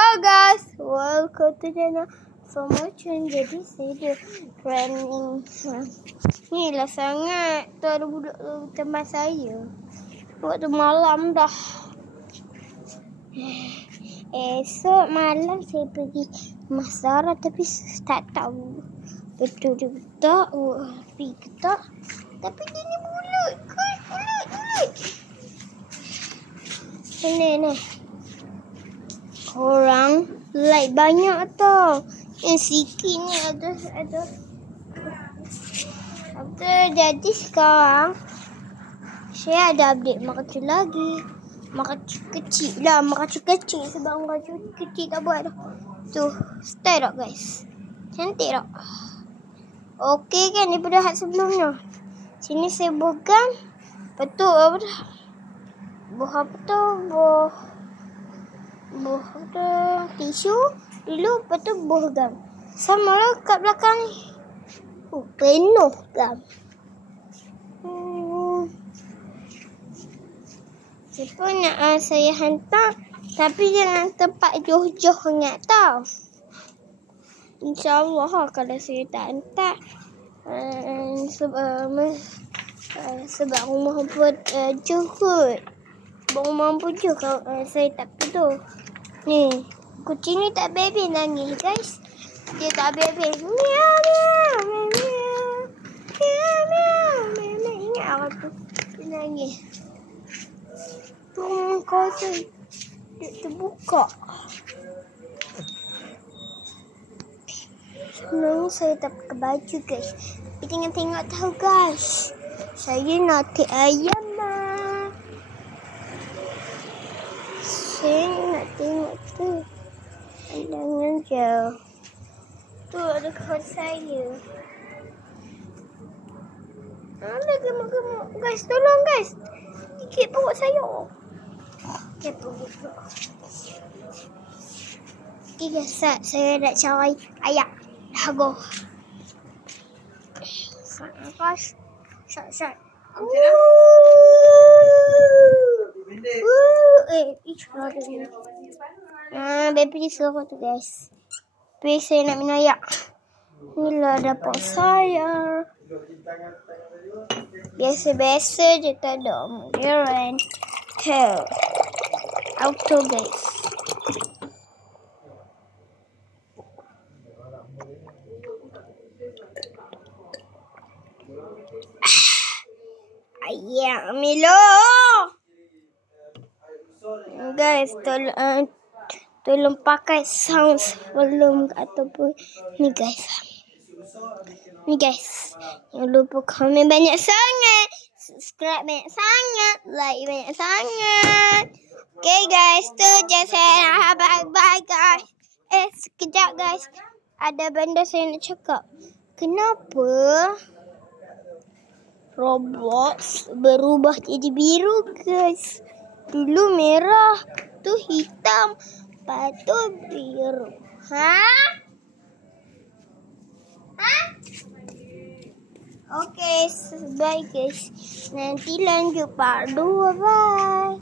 Hello guys, welcome to channel Promotion. Jadi saya ada training. Ni lah sangat tu ada budak teman saya. Waktu malam dah. Esok malam saya pergi Masdara tapi tak tahu betul ke tak. Pergi ke tak. Tapi dia ni bulut. Bulut. Ni. Korang like banyak tau. Yang sikit ni ada. Jadi sekarang saya ada update makacul lagi. Makacul kecil lah. Makacul kecil sebab makacul kecil tak buat dah. Tu, style tak guys? Cantik tak? Okey kan daripada hat sebelumnya. Sini saya bukan. Betul apa dah? Buah apa tu? Buah tisu dulu, lepas tu buah gam. Sama lah kat belakang ni. Penuh gam. Siapa nak saya hantar, tapi jangan tempat jauh-jauh sangat tau. InsyaAllah kalau saya tak hantar. Sebab rumah pun jauh kot. Sebab rumah pun jauh kalau saya tak pergi. Ni, kucing ni tak bebek nangis guys. Dia tak bebek. Miau. Ingat awak tu. Dia nangis. Tu kau tu. Dia terbuka. Sebenarnya saya tak pakai baju guys. Tapi jangan tengok tahu guys. Saya nak tik ayam lah. Saya nak tengok tu. Jangan jauh. Tu ada kawan saya. Ada gemuk-gemuk. Guys, tolong guys. Sikit perut saya. Okay, perut. Okay guys, saya nak cari ayam. Hago. Nafas. Shot. Baby suruh tu guys. Tapi saya nak minum ayak. Inilah dapur saya. Biasa-biasa je tak ada modern. Auto guys. Ayam Milo. Guys, tolong pakai sound sebelum ataupun ni guys. Jangan lupa komen banyak sangat, subscribe banyak sangat, like banyak sangat. Okay guys, tu je saya. Bye guys. Sekejap guys. Ada benda saya nak cakap. Kenapa Roblox berubah jadi biru guys? Dulu merah, tu hitam, lepas tu biru. Okay, bye guys. Nanti lanjut part 2. Bye.